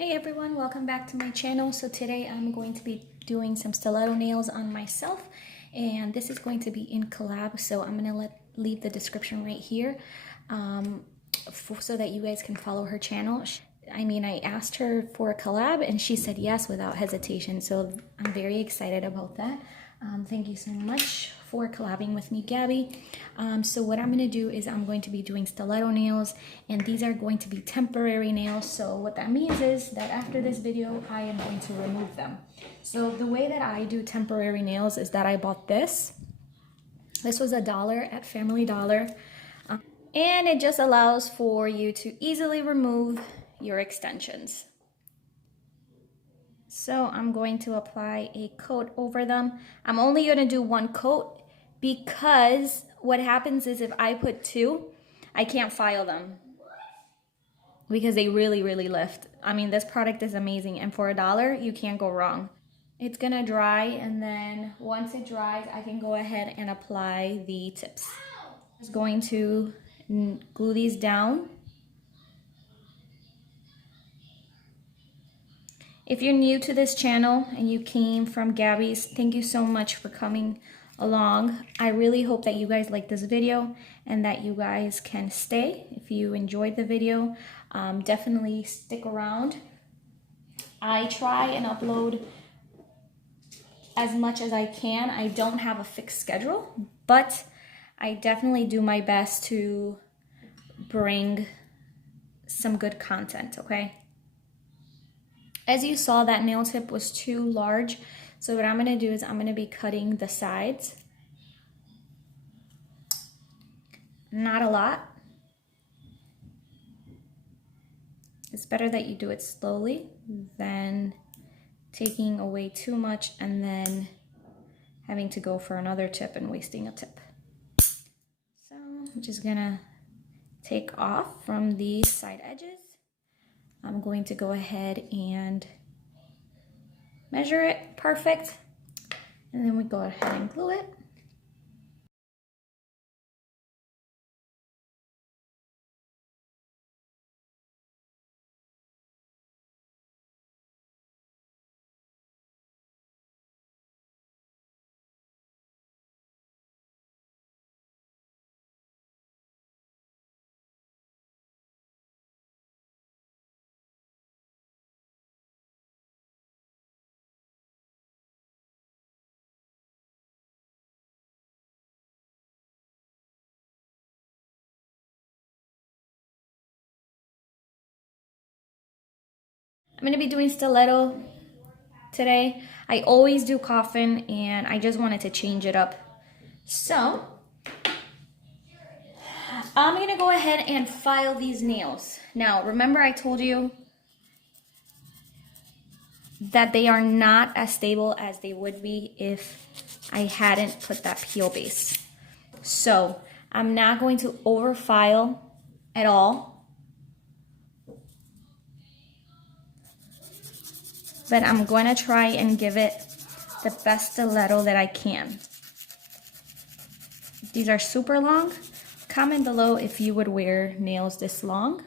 Hey everyone, welcome back to my channel. So today I'm going to be doing some stiletto nails on myself, and this is going to be in collab, so I'm going to leave the description right here so that you guys can follow her channel. I asked her for a collab and she said yes without hesitation, so I'm very excited about that. Thank you so much for collabing with me, Gabby. So what I'm going to do is I'm going to be doing stiletto nails, and these are going to be temporary nails. So what that means is that after this video, I am going to remove them. So the way that I do temporary nails is that I bought this. This was $1 at Family Dollar. And it just allows for you to easily remove your extensions. So I'm going to apply a coat over them. I'm only going to do one coat because what happens is if I put two, I can't file them because they really lift. I mean, this product is amazing, and for $1, you can't go wrong. It's gonna dry, and then once it dries, I can go ahead and apply the tips. I'm just going to glue these down. If you're new to this channel and you came from Gabbys, thank you so much for coming along. I really hope that you guys like this video and that you guys can stay. If you enjoyed the video, definitely stick around. I try and upload as much as I can. I don't have a fixed schedule, but I definitely do my best to bring some good content, okay? As you saw, that nail tip was too large. So what I'm going to do is I'm going to be cutting the sides. Not a lot. It's better that you do it slowly than taking away too much and then having to go for another tip and wasting a tip. So I'm just going to take off from these side edges. I'm going to go ahead and measure it perfect, and then we go ahead and glue it. I'm going to be doing stiletto today. I always do coffin, and I just wanted to change it up. So I'm going to go ahead and file these nails. Now, remember I told you that they are not as stable as they would be if I hadn't put that peel base. So I'm not going to over file at all, but I'm going to try and give it the best stiletto that I can. These are super long. Comment below if you would wear nails this long.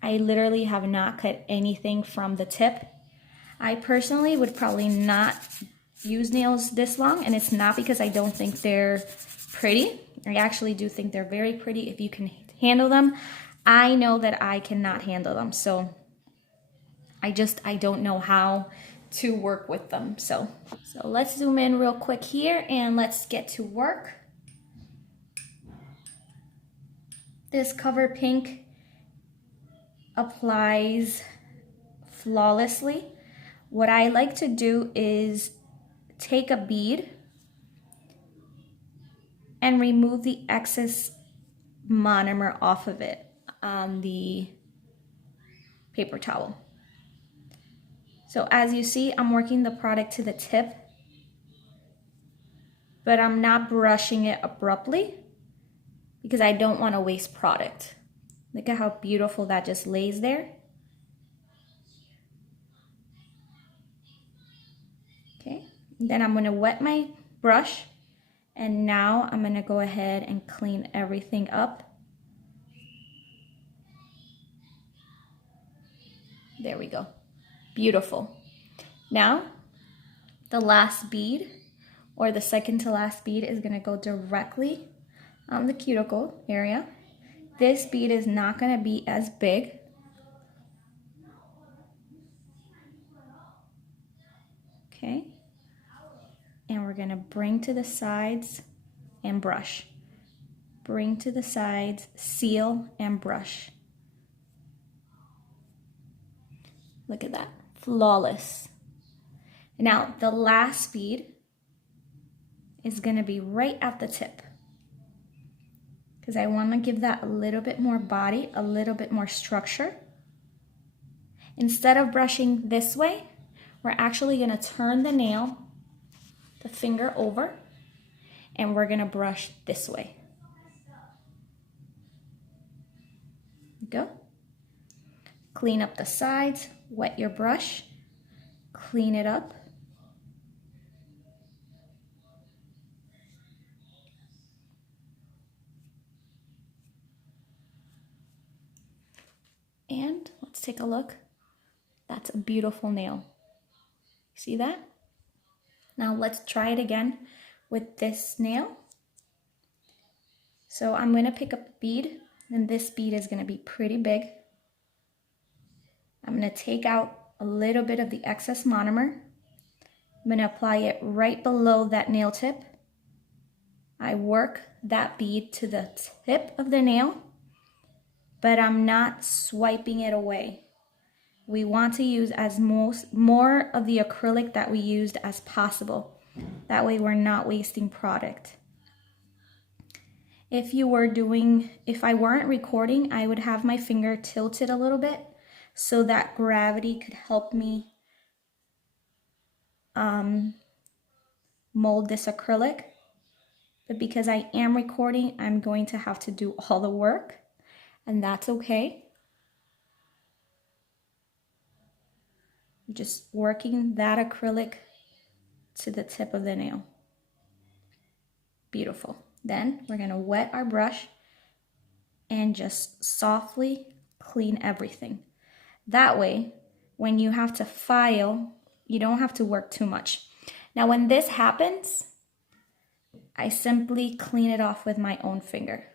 I literally have not cut anything from the tip. I personally would probably not use nails this long, and it's not because I don't think they're pretty. I actually do think they're very pretty if you can handle them. I know that I cannot handle them, so I don't know how to work with them. So let's zoom in real quick here and let's get to work. This Cover Pink applies flawlessly. What I like to do is take a bead and remove the excess monomer off of it on the paper towel. So as you see, I'm working the product to the tip, but I'm not brushing it abruptly because I don't want to waste product. Look at how beautiful that just lays there. Okay, then I'm going to wet my brush, and now I'm going to go ahead and clean everything up. There we go. Beautiful. Now, the last bead, or the second to last bead, is gonna go directly on the cuticle area. This bead is not gonna be as big. Okay. And we're gonna bring to the sides and brush. Bring to the sides, seal, and brush. Look at that, flawless. Now, the last bead is gonna be right at the tip, because I wanna give that a little bit more body, a little bit more structure. Instead of brushing this way, we're actually gonna turn the nail, the finger over, and we're gonna brush this way. Go. Clean up the sides, wet your brush, clean it up. And let's take a look. That's a beautiful nail. See that? Now let's try it again with this nail. So I'm gonna pick up a bead, and this bead is gonna be pretty big. I'm gonna take out a little bit of the excess monomer. I'm gonna apply it right below that nail tip. I work that bead to the tip of the nail, but I'm not swiping it away. We want to use as more of the acrylic that we used as possible. That way we're not wasting product. If I weren't recording, I would have my finger tilted a little bit so that gravity could help me mold this acrylic. But because I am recording, I'm going to have to do all the work, and that's okay. Just working that acrylic to the tip of the nail. Beautiful. Then we're gonna wet our brush and just softly clean everything. That way, when you have to file, you don't have to work too much. Now, when this happens, I simply clean it off with my own finger.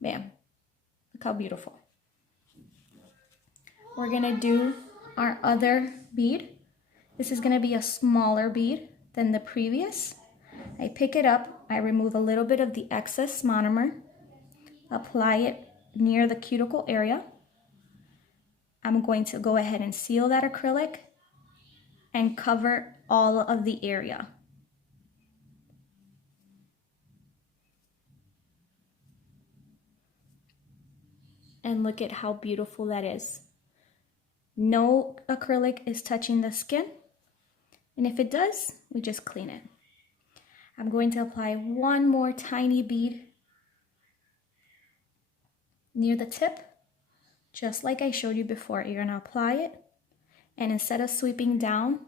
Bam. Look how beautiful. We're gonna do our other bead. This is gonna be a smaller bead than the previous. I pick it up, I remove a little bit of the excess monomer, apply it near the cuticle area. I'm going to go ahead and seal that acrylic and cover all of the area. And look at how beautiful that is. No acrylic is touching the skin, and if it does, we just clean it. I'm going to apply one more tiny bead near the tip, just like I showed you before. You're going to apply it, and instead of sweeping down,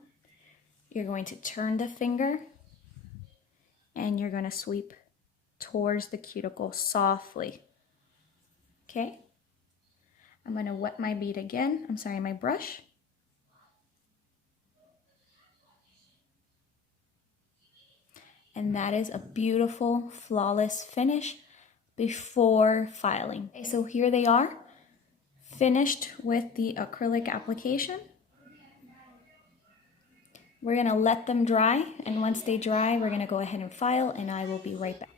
you're going to turn the finger, and you're going to sweep towards the cuticle softly. Okay? I'm going to wet my bead again. My brush. And that is a beautiful, flawless finish before filing. Okay, so here they are, finished with the acrylic application. We're going to let them dry, and once they dry, we're going to go ahead and file, and I will be right back.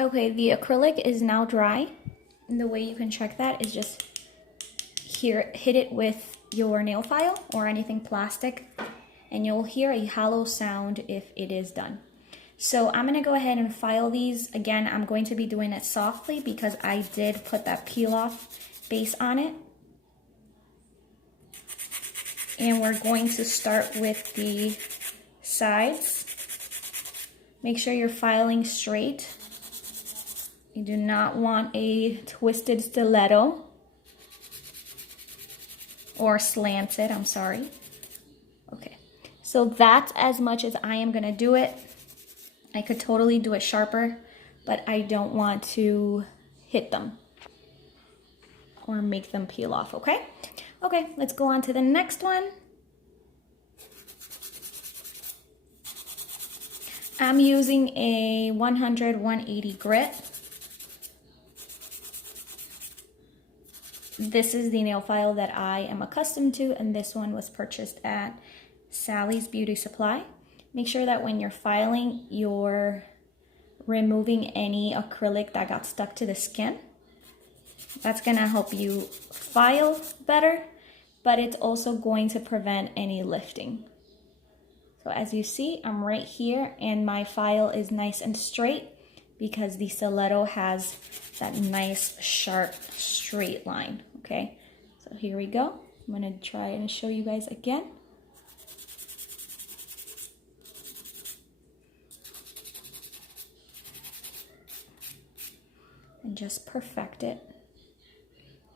Okay, the acrylic is now dry. And the way you can check that is just hit it with your nail file or anything plastic, and you'll hear a hollow sound if it is done. So I'm going to go ahead and file these. Again, I'm going to be doing it softly because I did put that peel off base on it. And we're going to start with the sides. Make sure you're filing straight. You do not want a twisted stiletto or slanted, I'm sorry. Okay, so that's as much as I am gonna do it. I could totally do it sharper, but I don't want to hit them. or make them peel off, okay? Okay, let's go on to the next one. I'm using a 100-180 grit. This is the nail file that I am accustomed to, and this one was purchased at Sally's Beauty Supply. Make sure that when you're filing, you're removing any acrylic that got stuck to the skin. That's gonna help you file better, but it's also going to prevent any lifting. So as you see, I'm right here and my file is nice and straight because the Stiletto has that nice sharp straight line, okay? So here we go. I'm gonna try and show you guys again. And just perfect it.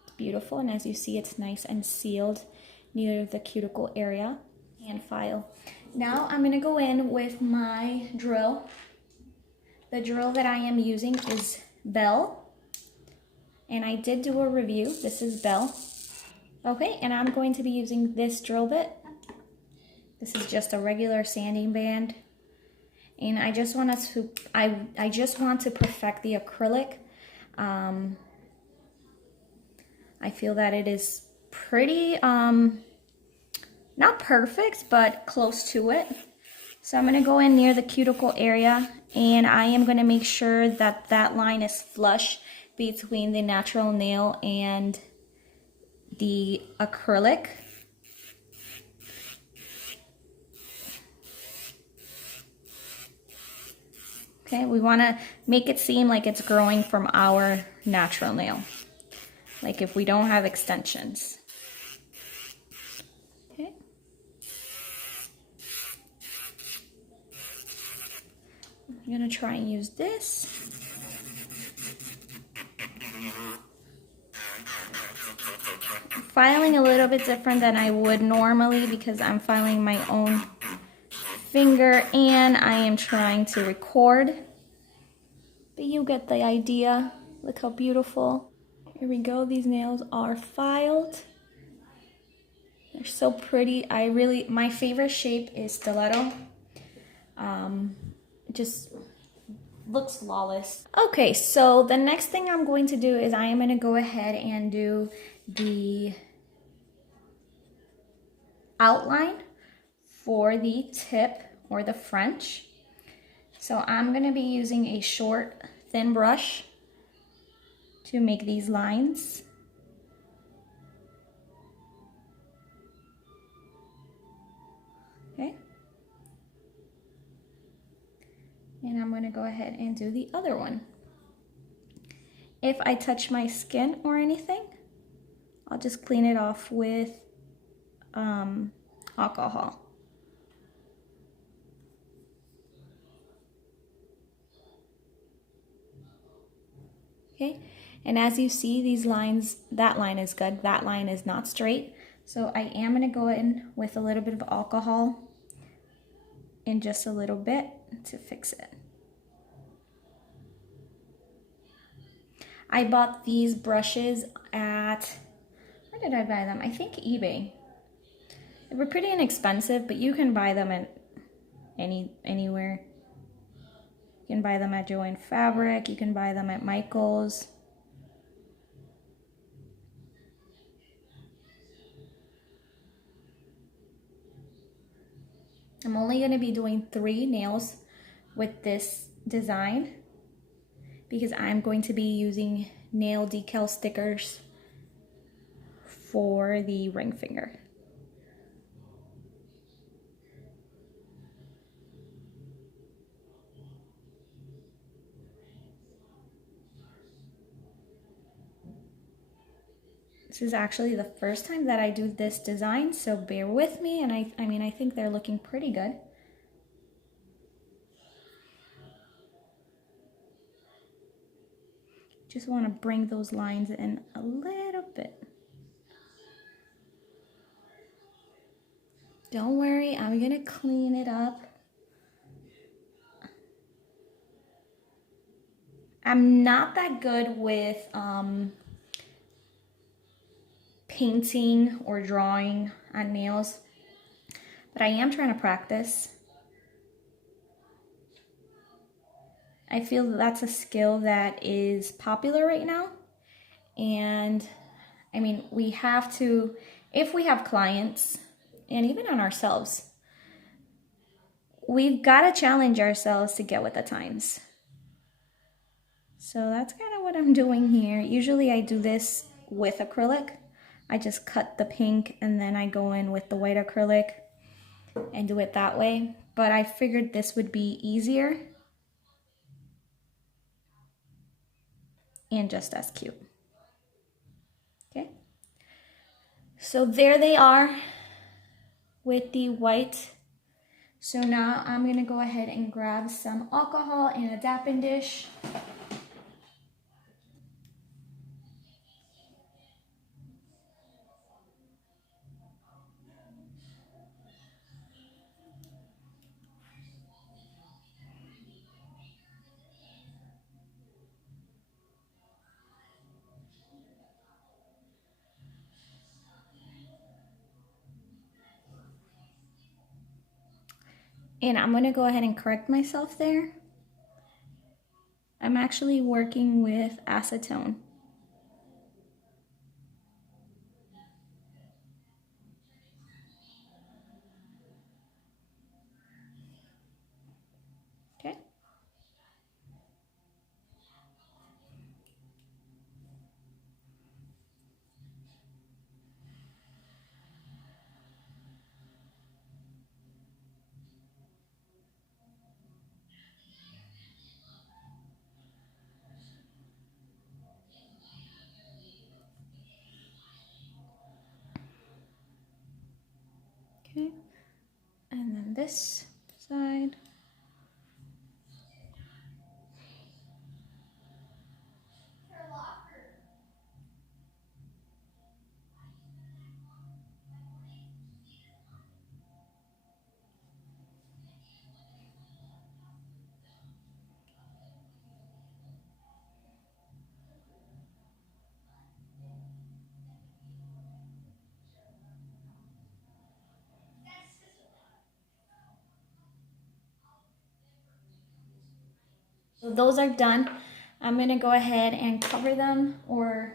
It's beautiful, and as you see, it's nice and sealed near the cuticle area. And file. Now I'm gonna go in with my drill. The drill that I am using is Bell, and I did do a review. This is Bell. Okay, and I'm going to be using this drill bit. This is just a regular sanding band, and I just want to I just want to perfect the acrylic. I feel that it is pretty not perfect, but close to it. So I'm gonna go in near the cuticle area, and I am gonna make sure that that line is flush between the natural nail and the acrylic. Okay, we wanna make it seem like it's growing from our natural nail, like if we don't have extensions. Okay. I'm gonna try and use this. I'm filing a little bit different than I would normally because I'm filing my own finger and I am trying to record. But you get the idea. Look how beautiful. Here we go. These nails are filed. They're so pretty. My favorite shape is Stiletto. It just looks flawless. Okay, so the next thing I'm going to do is I am going to go ahead and do the outline for the tip or the French. So I'm going to be using a short, thin brush to make these lines. Okay. And I'm going to go ahead and do the other one. If I touch my skin or anything, I'll just clean it off with alcohol. Okay, and as you see, these lines, that line is good, that line is not straight. So I am going to go in with a little bit of alcohol in just a little bit to fix it. I bought these brushes at, where did I buy them? I think eBay. They were pretty inexpensive, but you can buy them at anywhere. You can buy them at Joann Fabric, you can buy them at Michael's. I'm only going to be doing 3 nails with this design because I'm going to be using nail decal stickers for the ring finger. This is actually the first time that I do this design, so bear with me, and I mean, I think they're looking pretty good. Just want to bring those lines in a little bit. Don't worry, I'm gonna clean it up. I'm not that good with painting or drawing on nails, but I am trying to practice. I feel that's a skill that is popular right now. And I mean, we have to, if we have clients and even on ourselves, we've got to challenge ourselves to get with the times. So that's kind of what I'm doing here. Usually I do this with acrylic. I just cut the pink and then I go in with the white acrylic and do it that way. But I figured this would be easier and just as cute. Okay. So there they are with the white. So now I'm going to go ahead and grab some alcohol in a dapping dish. And I'm going to go ahead and correct myself there. I'm actually working with acetone. Okay. Okay. And then this side. So those are done. I'm going to go ahead and cover them or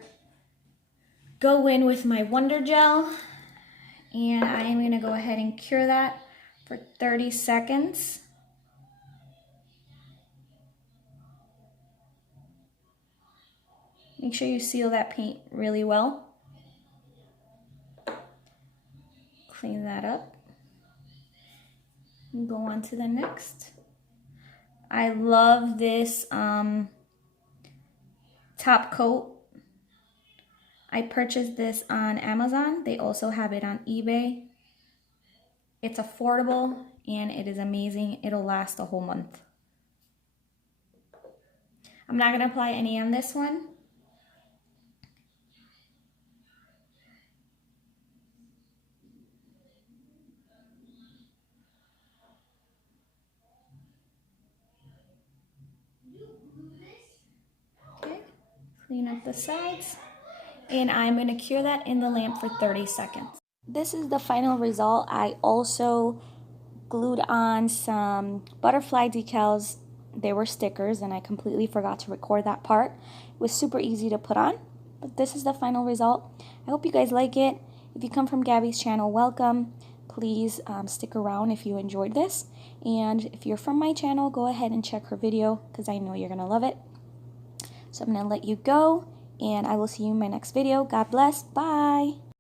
go in with my Wonder Gel. And I am going to go ahead and cure that for 30 seconds. Make sure you seal that paint really well. Clean that up. And go on to the next. I love this top coat. I purchased this on Amazon. They also have it on eBay. It's affordable and it is amazing. It'll last a whole month. I'm not going to apply any on this one. Okay, clean up the sides. And I'm going to cure that in the lamp for 30 seconds. This is the final result. I also glued on some butterfly decals. They were stickers and I completely forgot to record that part. It was super easy to put on, but this is the final result. I hope you guys like it. If you come from Gabby's channel, welcome. Please stick around if you enjoyed this. And if you're from my channel, go ahead and check her video because I know you're going to love it. So I'm going to let you go and I will see you in my next video. God bless. Bye.